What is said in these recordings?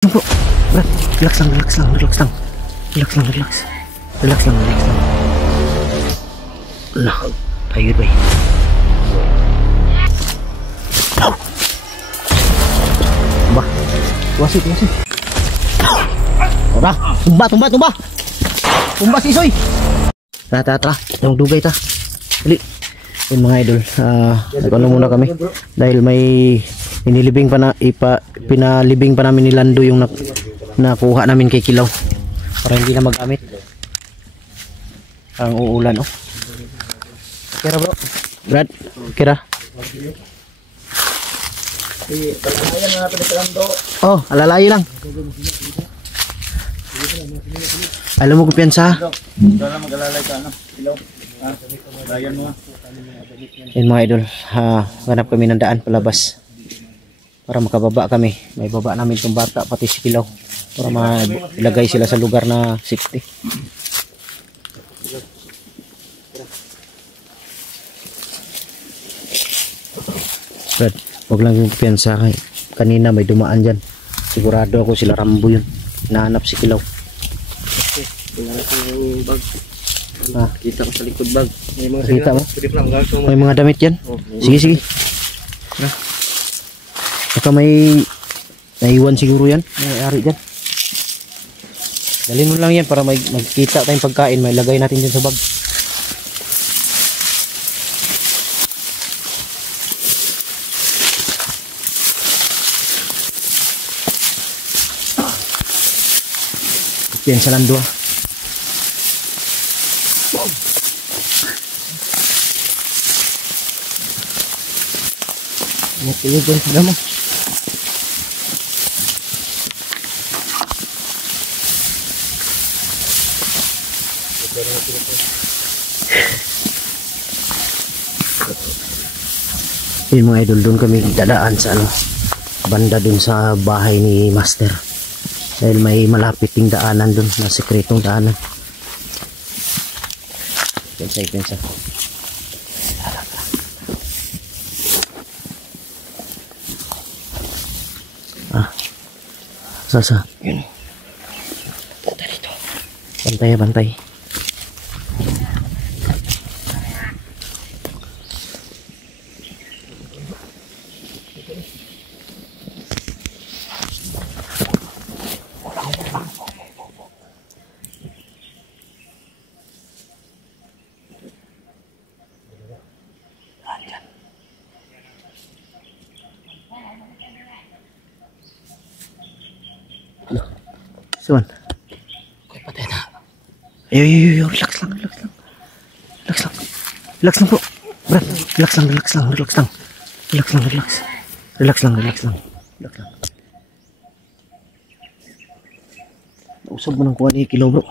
Bro, Brad, relax lang. Relax lang. Nah, tayo ba? Tumba. Tuwasin. Ora, tumba. Tumba si Soy. Tara. Yung dugay ta. Dali. Yung mga idol, nagano muna kami dahil may pinalibing pa namin ni Lando yung nakuha namin kay Kilaw para hindi na magamit. Ang uulan, oh. Kira bro. Brad, kira. Alalayan na natin ito Lando. Oh, alalay lang. Alam mo kumpiyansa. Ikaw na mag-alalay ka, ano? Kilaw. Layan mo. Yun mga idol, hanap kami ng daan palabas para makababa kami. May baba namin itong bata pati si Kilaw para mailagay sila sa lugar na safety. Brad, huwag lang yung piyansa. Kanina may dumaan dyan. Sigurado ako sila Rambo yun. Nahanap si Kilaw. Tingnan natin yung bag. Kita ko sa likod bag. Kita mo? May mga damit yan? Sige. Baka may naiwan siguro yan. May ari dyan. Dalhin mo lang yan para magkita tayong pagkain. May lagay natin dyan sa bag. Yan sa Lando. Matulog yan sa damo. Yun mga idol, doon kami dadaan sa banda doon sa bahay ni Master dahil may malapit ting daanan doon na sekretong daanan. Pensa Sasa yun. Bantay. Suwan. Koy patay na. Ayo, relax lang. Relax lang bro. Brad, relax lang. Usap mo ng kuha ni Kilaw bro.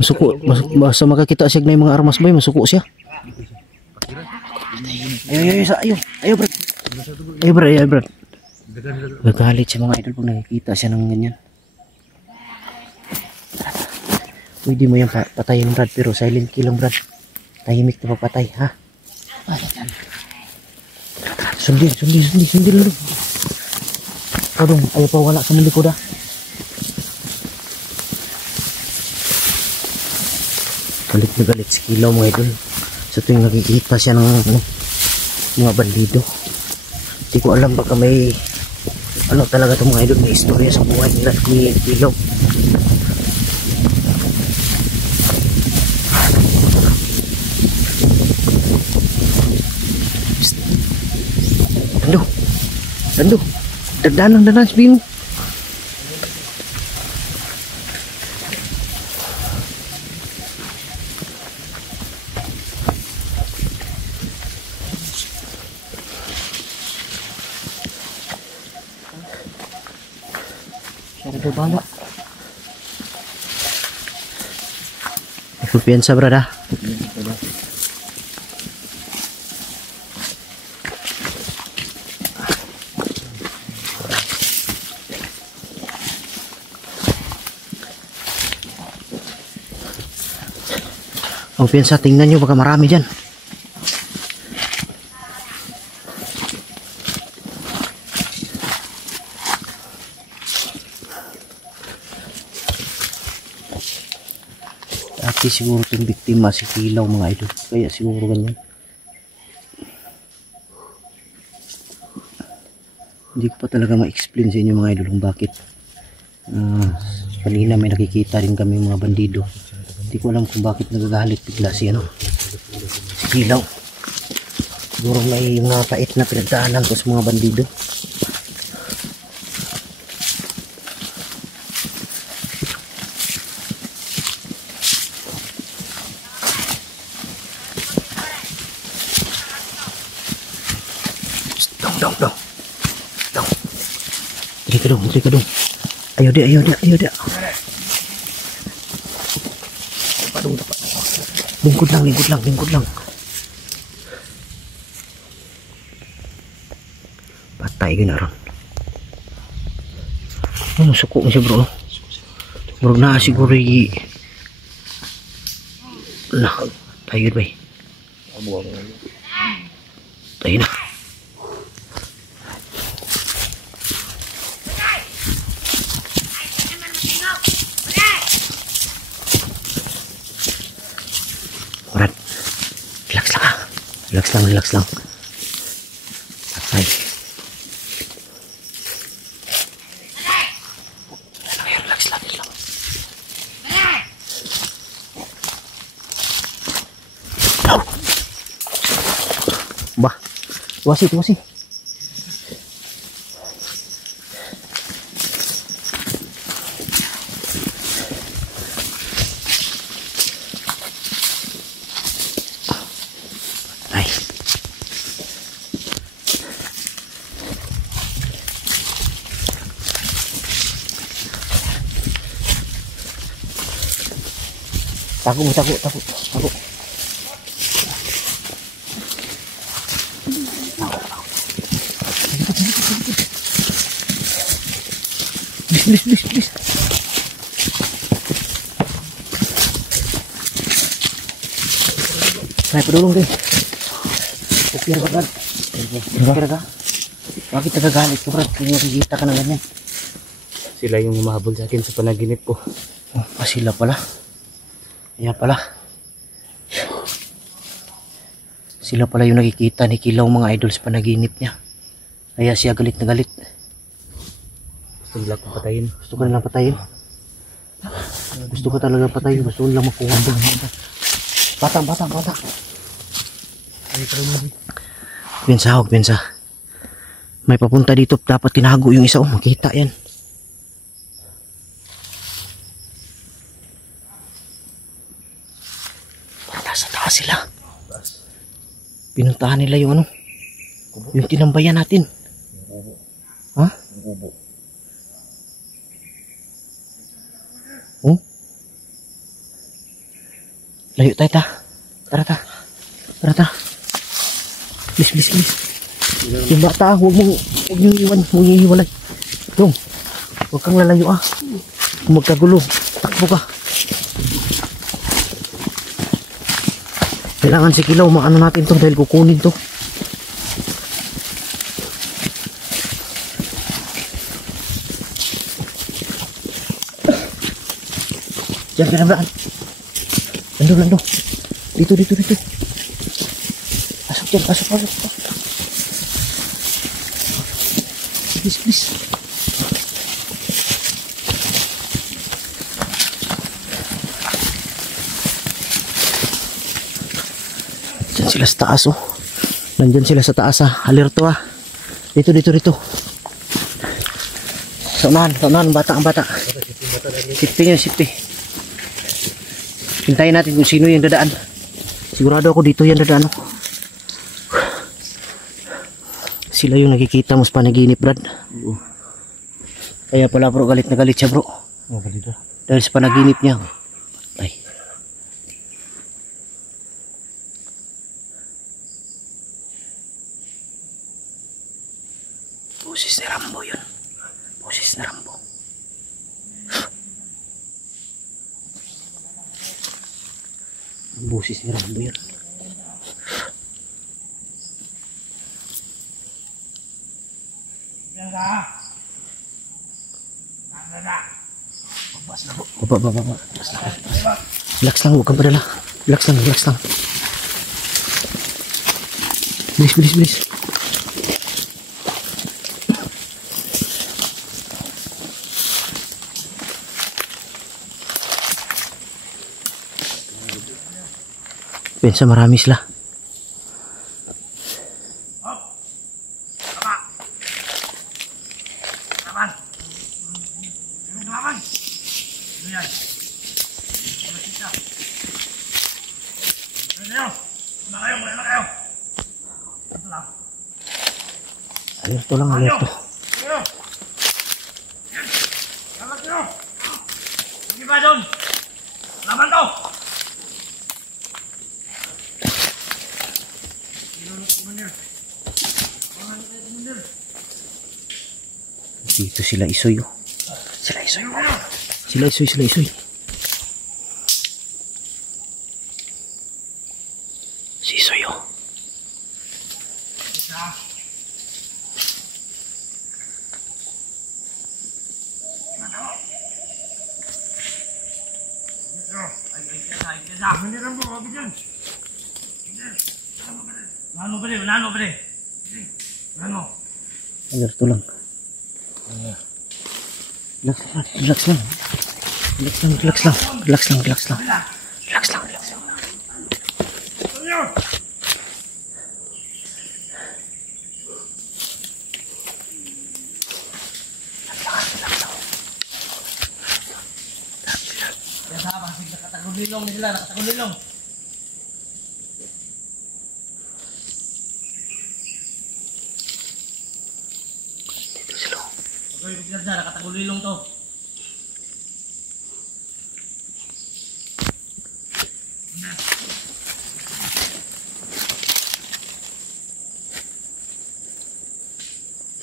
Masuko, basta makakita siya na yung mga armas boy, masuko siya. Ayo Brad. Gagalit siya mga idol pag nakikita siya ng ganyan. Pwede mo yan patayin Brad, pero silent kill lang Brad. Tahimik na pagpatay ha. Sundin lalo. Kadong ayaw pa wala sa likod ha. Galit na galit si Kilaw mga idol sa tuwing nakikita siya ng mga bandido. Hindi ko alam baka may talaga itong mga idol, may istorya sa buhay nila ni Kilaw. Lando, dandan sabihin mo. Sarado bala. Kumpiyansa brada. Kumpiyansa, tingnan nyo baka marami dyan. Kasi siguro itong biktima si Kilaw mga idol. Kaya siguro ganyan. Hindi ko pa talaga ma-explain sa inyo mga idol kung bakit. Kanina may nakikita rin kami mga bandido. Hindi ko alam kung bakit nagagalit bigla si Kilaw. Siguro may mga pait na pinagdaanan ko sa mga bandido. Dong. Diri ka dong. Ayo dia. Dapat. Lingkod lang. Patay gina ron. Ano suko mo siya bro? Bro na siguro nah, tayo ba? Tayo na. Relax lang. Patay. Relax lang. Bah, tuwasi. Takut. Please. Saya pedulung deh. Ukir banget. Ukir ka? Bakit nagagalit ko brad? Kita ka na ganyan. Sila yung humahabol sa akin sa panaginip ko. Sila pala. Ayan pala. Sila pala yung nakikita ni Kilaw mga idol sa panaginip niya. Kaya siya galit na galit. Gusto nila kong patayin. Gusto ka nilang patayin? Gusto ka talaga patayin. Gusto nilang makuha. Bata. Bensa. May papunta dito. Dapat tinago yung isa. Makita yan. Nasa taas sila. Pinuntahan nila yung yung tinambayan natin. Ha? Layo tayo ta. Tara. Please. Yung bata, huwag niyong iwan. Huwag niyong iwalay. Dong, huwag kang lalayo Kung magkagulo, takbo ka. Kailangan si Kilaw maano natin to dahil kukunin to. Diyan pinablaan. Lando. Dito. Pasok. Please. Diyan sila sa taas Nandyan sila sa taas Alerto Dito. Sa unahan, bata. Safety. Hintayin natin kung sino yung dadaan. Sigurado ako dito yan dadaan Sila yung nakikita mo sa panaginip, Brad. Kaya pala bro, galit na galit siya bro. Dahil sa panaginip niya. Ay. Boses ni Rambo yun. Boses ni Rambo yun. Baba. Relax lang, huwag kang padala. Relax lang, relax lang. Bilis, bilis, bilis. Pensa marami sila. Alerto lang, alerto. Sige ba doon? Laban to! Dito sila Isoy. Oh. Sila Isoy. Sila Isoy, sila Isoy. Si Isoy. Oh. Alerto lang. Relax lang, relax lang. Relax lang, relax lang. Relax lang, relax lang. Relax lang, relax lang. Nakatagulilong nila, nakatagulilong. Dito sila. Pagkawin ko sila, nakatagulilong to.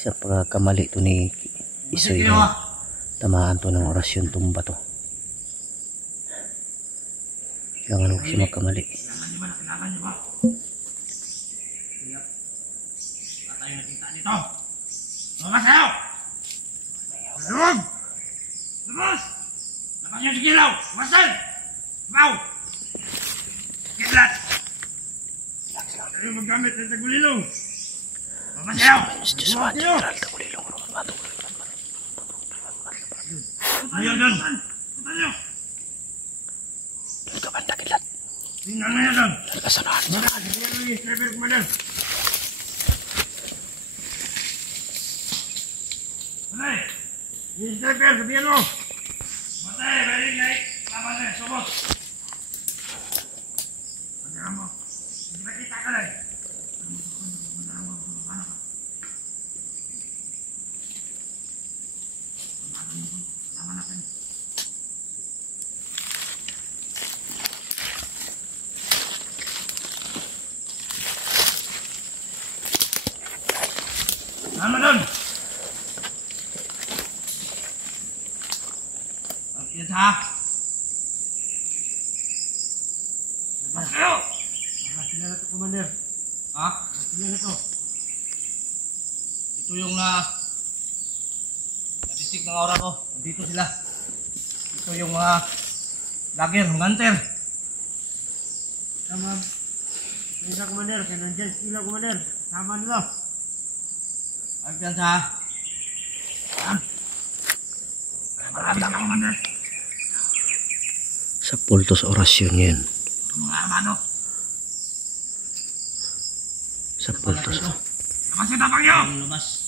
Isa pagkakamali to ni Isoy. Tamaan to ng orasyon tumba to. Kailangan huwag siya magkamali. Kailangan niyo ba? Wala tayong nakita dito. Lumabas kayo! Lubog! Lumabas! Laban niyo si Kilaw! Lumasan! Lumaw! Kidlat! Kayo maggamit ng tagulilong! Lumabas kayo! Diyos mo, General, tagulilong. Ayun doon! Punta niyo! Doon ka banda, Kidlat. Tingnan na yan doon! Doon ka sanahan. Tingnan mo yung sniper commander! Patay! Yung sniper, sabihan mo! Patay! Balik na laban na! Sobos! Pagkakan mo! Hindi ba kita ka lang? Laban natin! Sama doon! Pagkita ha! Labas kayo! Makasila na ito, Commander. Ha? Makasila na ito. Ito yung natisik ng aura ko. Nandito sila. Ito yung mga lager, mga hunter. Tama. Kaya Commander, kaya nandiyan sila, Commander. Sama nila. Pagpiansa ha? Marami na Commander. Sa pultos orasyon yan. Mga armado. Sa pultos. Labas yung tapang nyo! Labas.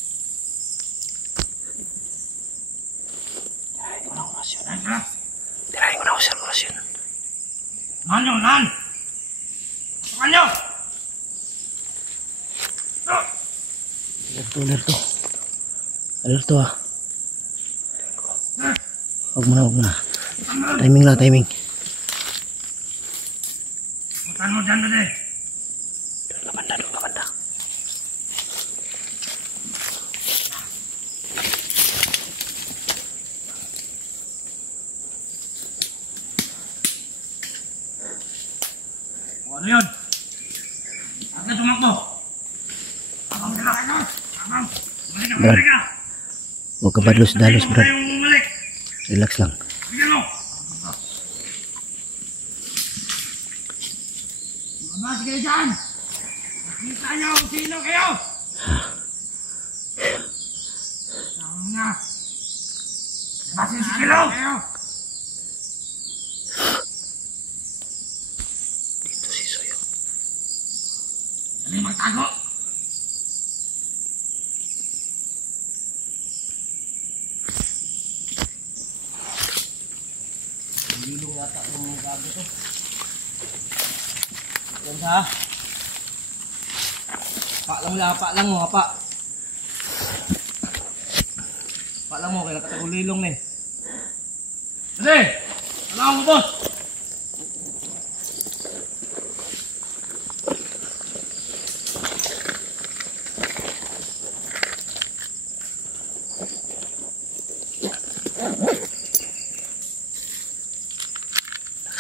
Tirahin ko na orasyon. Tira. Tirahin ko na orasyon. Nahan nyo, nahan! Pasukan nyo! Alerto, alerto. Alerto ah. Huwag mo na, huwag mo na. Timing lang, timing. Butan mo dyan dali. Doon ka banda, doon ka banda. O ano yun? Agad tumakbo. Abang sila kayo. Abang. Balik ka, balik ka. Huwag ka dalos-dalos, Huwag Brad. kayong bumalik. Relax lang. Bigyan mo. kayo dyan! Nakita niyo kung sino kayo! Tama na! Labasin si Kilo! Dito si Soyo. Dali magtago! Lilong yata yung gabi to. Yan ha. Pa lang mo, pa. Pa lang mo, kaya nakatagulilong na eh. Dali! Alam mo, boss!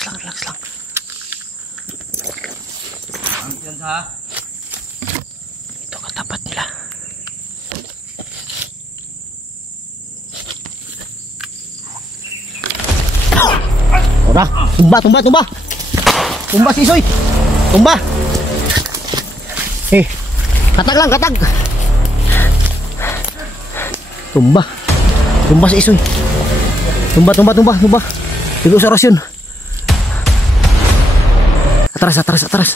Relax lang. Yan ha. Ito katapat nila. Ora, tumba. Tumba si Isoy. Tumba. Katag lang. Tumba si Isoy. Tumba. Tigo sa orasyon. Atras. Atras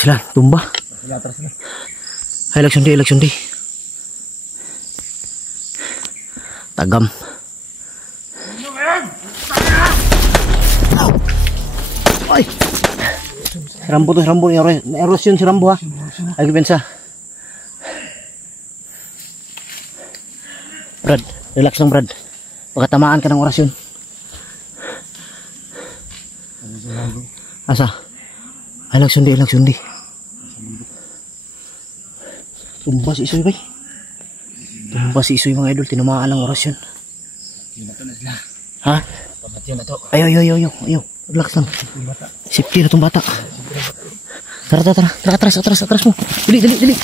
sila, tumba. Election day. Tagam. Ay. Rambo erosyon si Rambo ha. Lagi pensa. Brad, relax lang Brad. Pagkatamaan ka ng orasyon. Asa? Election day. Tumba si Isoy, bay. Tumba si Isoy mga idol, tinamaan ang orasyon. Ito na sila. Ha? Pamatyo na to. Ayaw. Relax lang. Safety na itong bata. Tara. Atras mo. Dali.